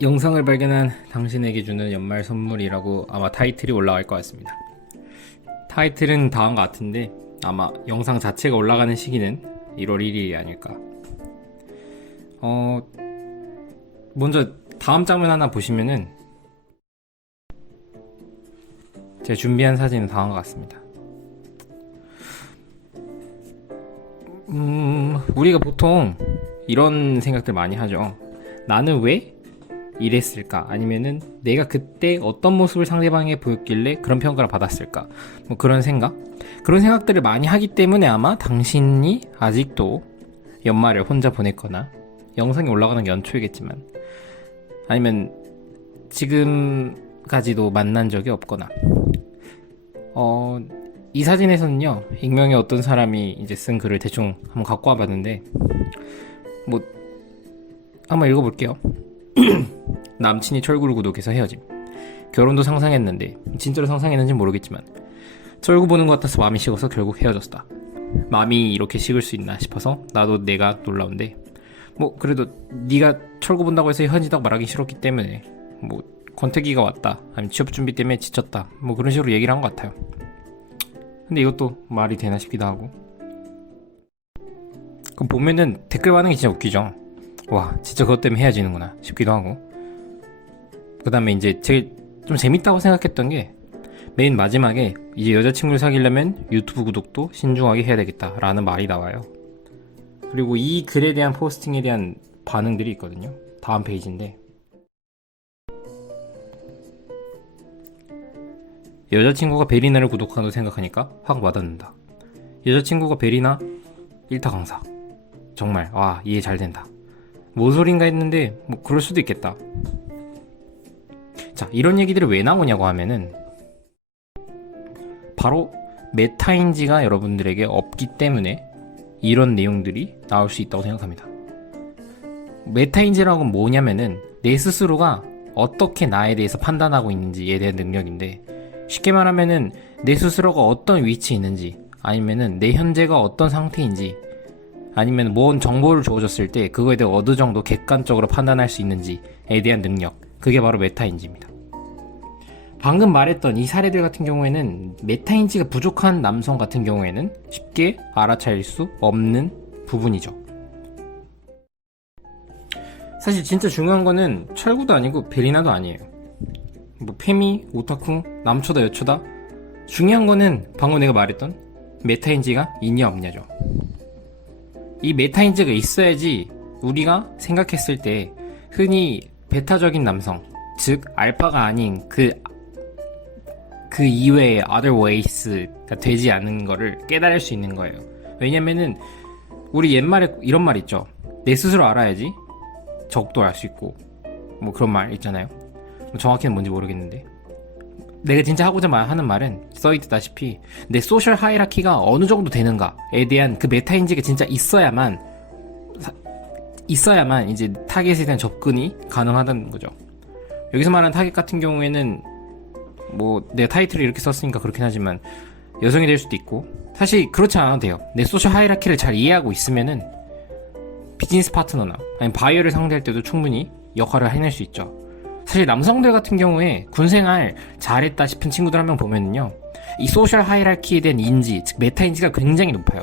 영상을 발견한 당신에게 주는 연말 선물이라고 아마 타이틀이 올라갈 것 같습니다. 타이틀은 다음과 같은데 아마 영상 자체가 올라가는 시기는 1월 1일이 아닐까. 먼저 다음 장면 하나 보시면은 제가 준비한 사진은 다음과 같습니다. 우리가 보통 이런 생각들 많이 하죠. 나는 왜 이랬을까? 아니면은 내가 그때 어떤 모습을 상대방에게 보였길래 그런 평가를 받았을까? 뭐 그런 생각들을 많이 하기 때문에 아마 당신이 아직도 연말을 혼자 보냈거나 영상이 올라가는 게 연초이겠지만 아니면 지금까지도 만난 적이 없거나 이 사진에서는요, 익명의 어떤 사람이 이제 쓴 글을 대충 한번 갖고 와봤는데 뭐 한번 읽어볼게요. 남친이 철구를 구독해서 헤어짐. 결혼도 상상했는데 진짜로 상상했는지 모르겠지만 철구 보는 것 같아서 마음이 식어서 결국 헤어졌다. 마음이 이렇게 식을 수 있나 싶어서 나도 내가 놀라운데 뭐 그래도 네가 철구 본다고 해서 헤어지다고 말하기 싫었기 때문에 뭐 권태기가 왔다, 아니면 취업 준비 때문에 지쳤다, 뭐 그런 식으로 얘기를 한 것 같아요. 근데 이것도 말이 되나 싶기도 하고. 그럼 보면은 댓글 반응이 진짜 웃기죠. 와, 진짜 그것 때문에 헤어지는구나 싶기도 하고. 그 다음에 이제 제일 좀 재밌다고 생각했던 게 맨 마지막에 이제 여자친구를 사귀려면 유튜브 구독도 신중하게 해야 되겠다 라는 말이 나와요. 그리고 이 글에 대한 포스팅에 대한 반응들이 있거든요. 다음 페이지인데, 여자친구가 베리나를 구독한다고 생각하니까 확 와닿는다. 여자친구가 베리나 1타 강사. 정말 와, 이해 잘 된다. 뭔 소린가 했는데 뭐 그럴 수도 있겠다. 자, 이런 얘기들이 왜 나오냐고 하면은 바로 메타인지가 여러분들에게 없기 때문에 이런 내용들이 나올 수 있다고 생각합니다. 메타인지라고 뭐냐면은 내 스스로가 어떻게 나에 대해서 판단하고 있는지에 대한 능력인데, 쉽게 말하면은 내 스스로가 어떤 위치에 있는지, 아니면은 내 현재가 어떤 상태인지, 아니면 뭔 정보를 주어졌을 때 그거에 대해 어느 정도 객관적으로 판단할 수 있는지에 대한 능력, 그게 바로 메타인지입니다. 방금 말했던 이 사례들 같은 경우에는 메타인지가 부족한 남성 같은 경우에는 쉽게 알아차릴 수 없는 부분이죠. 사실 진짜 중요한 거는 철구도 아니고 베리나도 아니에요. 뭐 페미, 오타쿠, 남초다 여초다, 중요한 거는 방금 내가 말했던 메타인지가 있냐 없냐죠. 이 메타인지가 있어야지 우리가 생각했을 때 흔히 베타적인 남성, 즉 알파가 아닌 그 이외의 other ways가 되지 않는 거를 깨달을 수 있는 거예요. 왜냐면은 우리 옛말에 이런 말 있죠. 내 스스로 알아야지 적도 알 수 있고, 뭐 그런 말 있잖아요. 정확히는 뭔지 모르겠는데, 내가 진짜 하고자 하는 말은 써있다시피 내 소셜 하이라키가 어느 정도 되는가에 대한 그 메타인지가 진짜 있어야만 이제 타겟에 대한 접근이 가능하다는 거죠. 여기서 말하는 타겟 같은 경우에는 뭐 내가 타이틀을 이렇게 썼으니까 그렇긴 하지만 여성이 될 수도 있고, 사실 그렇지 않아도 돼요. 내 소셜 하이라키를 잘 이해하고 있으면은 비즈니스 파트너나 아니면 바이어를 상대할 때도 충분히 역할을 해낼 수 있죠. 사실 남성들 같은 경우에 군생활 잘했다 싶은 친구들 한 명 보면은요, 이 소셜 하이라키에 대한 인지, 즉 메타인지가 굉장히 높아요.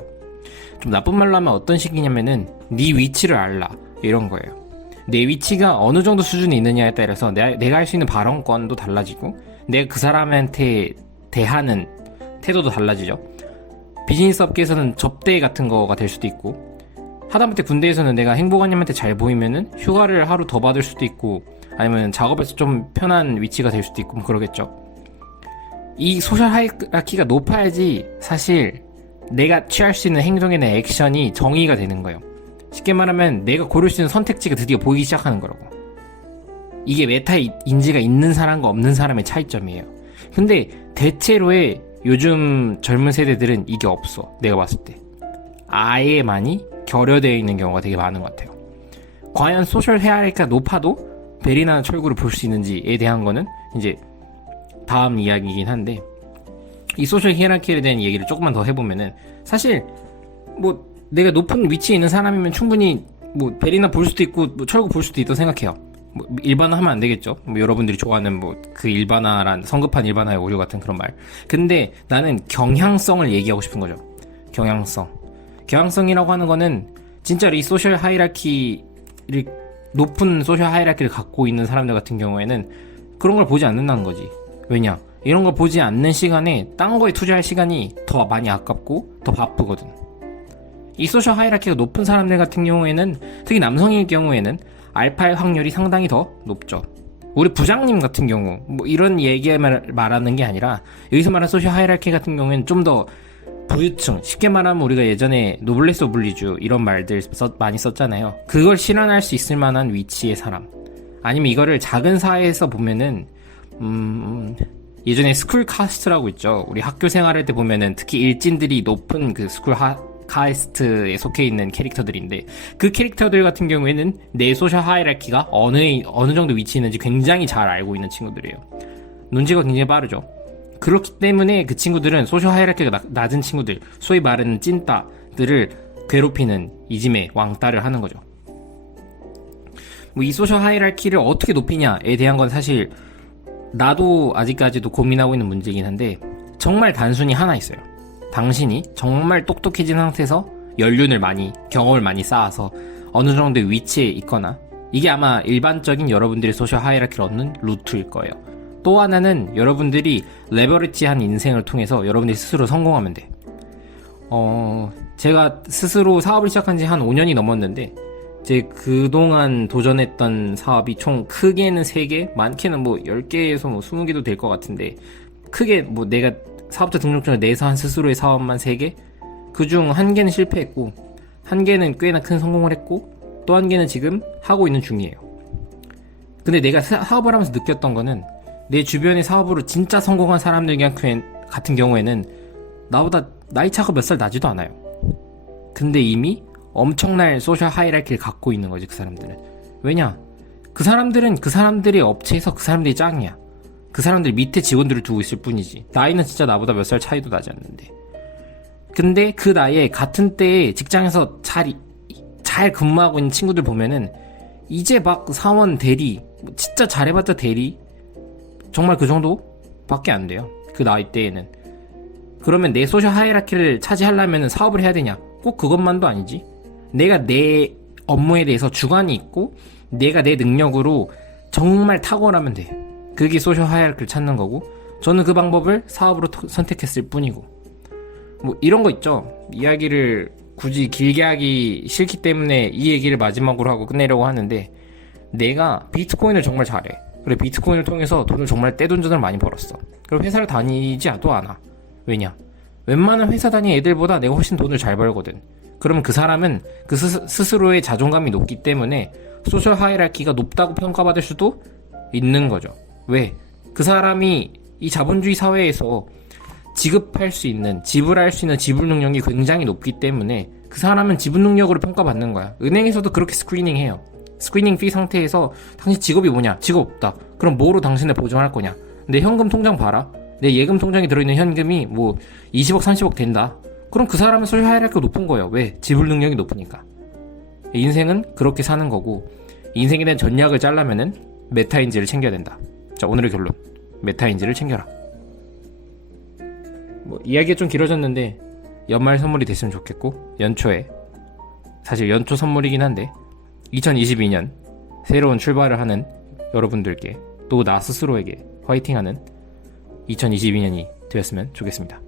좀 나쁜 말로 하면 어떤 식이냐면은 네 위치를 알라, 이런 거예요. 내 위치가 어느 정도 수준에 있느냐에 따라서 내가 할 수 있는 발언권도 달라지고, 내가 그 사람한테 대하는 태도도 달라지죠. 비즈니스 업계에서는 접대 같은 거가 될 수도 있고, 하다못해 군대에서는 내가 행보관님한테 잘 보이면은 휴가를 하루 더 받을 수도 있고, 아니면 작업에서 좀 편한 위치가 될 수도 있고, 뭐 그러겠죠. 이 소셜 하이라키가 높아야지 사실 내가 취할 수 있는 행동이나 액션이 정의가 되는 거예요. 쉽게 말하면 내가 고를 수 있는 선택지가 드디어 보이기 시작하는 거라고. 이게 메타인지가 있는 사람과 없는 사람의 차이점이에요. 근데 대체로의 요즘 젊은 세대들은 이게 없어. 내가 봤을 때 아예 많이 결여되어 있는 경우가 되게 많은 것 같아요. 과연 소셜 하이라키가 높아도 베리나 철구를 볼 수 있는지에 대한 거는 이제 다음 이야기이긴 한데, 이 소셜 히에라키에 대한 얘기를 조금만 더 해보면은 사실 뭐 내가 높은 위치에 있는 사람이면 충분히 뭐 베리나 볼 수도 있고 뭐 철구 볼 수도 있다고 생각해요. 뭐 일반화하면 안 되겠죠. 뭐 여러분들이 좋아하는 뭐 그 일반화란 성급한 일반화의 오류 같은 그런 말. 근데 나는 경향성을 얘기하고 싶은 거죠. 경향성이라고 하는 거는 진짜로 이 소셜 하이라키를 높은 소셜 하이라키를 갖고 있는 사람들 같은 경우에는 그런 걸 보지 않는다는 거지. 왜냐? 이런 걸 보지 않는 시간에 딴 거에 투자할 시간이 더 많이 아깝고 더 바쁘거든. 이 소셜 하이라키가 높은 사람들 같은 경우에는, 특히 남성일 경우에는 알파의 확률이 상당히 더 높죠. 우리 부장님 같은 경우 뭐 이런 얘기 말하는 게 아니라, 여기서 말하는 소셜 하이라키 같은 경우에는 좀 더 부유층, 쉽게 말하면 우리가 예전에 노블레스 오블리주 이런 말들 많이 썼잖아요. 그걸 실현할 수 있을 만한 위치의 사람, 아니면 이거를 작은 사회에서 보면은 예전에 스쿨 카스트라고 있죠. 우리 학교 생활할 때 보면은 특히 일진들이 높은 그 스쿨 카스트에 속해 있는 캐릭터들인데, 그 캐릭터들 같은 경우에는 내 소셜 하이라키가 어느 정도 위치에 있는지 굉장히 잘 알고 있는 친구들이에요. 눈치가 굉장히 빠르죠. 그렇기 때문에 그 친구들은 소셜 하이라키가 낮은 친구들, 소위 말하는 찐따들을 괴롭히는 이짐에 왕따를 하는 거죠. 뭐 이 소셜 하이라키를 어떻게 높이냐에 대한 건 사실 나도 아직까지도 고민하고 있는 문제이긴 한데, 정말 단순히 하나 있어요. 당신이 정말 똑똑해진 상태에서 경험을 많이 쌓아서 어느 정도의 위치에 있거나, 이게 아마 일반적인 여러분들의 소셜 하이라키를 얻는 루트일 거예요. 또 하나는 여러분들이 레버리지한 인생을 통해서 여러분들이 스스로 성공하면 돼. 제가 스스로 사업을 시작한 지 한 5년이 넘었는데, 제 그동안 도전했던 사업이 총 크게는 3개, 많게는 뭐 10개에서 뭐 20개도 될 것 같은데, 크게 뭐 내가 사업자 등록증을 내서 한 스스로의 사업만 3개? 그중 1개는 실패했고, 1개는 꽤나 큰 성공을 했고, 또 1개는 지금 하고 있는 중이에요. 근데 내가 사업을 하면서 느꼈던 거는, 내 주변의 사업으로 진짜 성공한 사람들 같은 경우에는 나보다 나이 차가 몇 살 나지도 않아요. 근데 이미 엄청난 소셜 하이라키를 갖고 있는 거지, 그 사람들은. 왜냐? 그 사람들은 그 사람들의 업체에서 그 사람들이 짱이야. 그 사람들 밑에 직원들을 두고 있을 뿐이지. 나이는 진짜 나보다 몇 살 차이도 나지 않는데. 근데 그 나이에 같은 때에 직장에서 잘 근무하고 있는 친구들 보면은 이제 막 사원 대리, 진짜 잘해봤자 대리, 정말 그 정도 밖에 안 돼요. 그 나이 때에는. 그러면 내 소셜 하이라키를 차지하려면 사업을 해야 되냐? 꼭 그것만도 아니지. 내가 내 업무에 대해서 주관이 있고, 내가 내 능력으로 정말 탁월하면 돼. 그게 소셜 하이라키를 찾는 거고, 저는 그 방법을 사업으로 선택했을 뿐이고. 뭐 이런 거 있죠. 이야기를 굳이 길게 하기 싫기 때문에 이 얘기를 마지막으로 하고 끝내려고 하는데, 내가 비트코인을 정말 잘해. 그래, 비트코인을 통해서 돈을 정말 떼돈전을 많이 벌었어. 그리고 회사를 다니지도 않아. 왜냐? 웬만한 회사 다니는 애들보다 내가 훨씬 돈을 잘 벌거든. 그러면 그 사람은 그 스스로의 자존감이 높기 때문에 소셜 하이라키가 높다고 평가받을 수도 있는 거죠. 왜? 그 사람이 이 자본주의 사회에서 지불할 수 있는 지불 능력이 굉장히 높기 때문에 그 사람은 지불 능력으로 평가받는 거야. 은행에서도 그렇게 스크리닝 해요. 스크리닝 피 상태에서 당신 직업이 뭐냐? 직업 없다. 그럼 뭐로 당신을 보정할 거냐? 내 현금 통장 봐라. 내 예금 통장에 들어있는 현금이 뭐 20억 30억 된다. 그럼 그 사람은 소셜 하이라키가 높은 거예요. 왜? 지불 능력이 높으니까. 인생은 그렇게 사는 거고, 인생에 대한 전략을 짜려면은 메타인지를 챙겨야 된다. 자, 오늘의 결론. 메타인지를 챙겨라. 뭐 이야기가 좀 길어졌는데 연말 선물이 됐으면 좋겠고, 연초에, 사실 연초 선물이긴 한데 2022년 새로운 출발을 하는 여러분들께, 또 나 스스로에게 화이팅하는 2022년이 되었으면 좋겠습니다.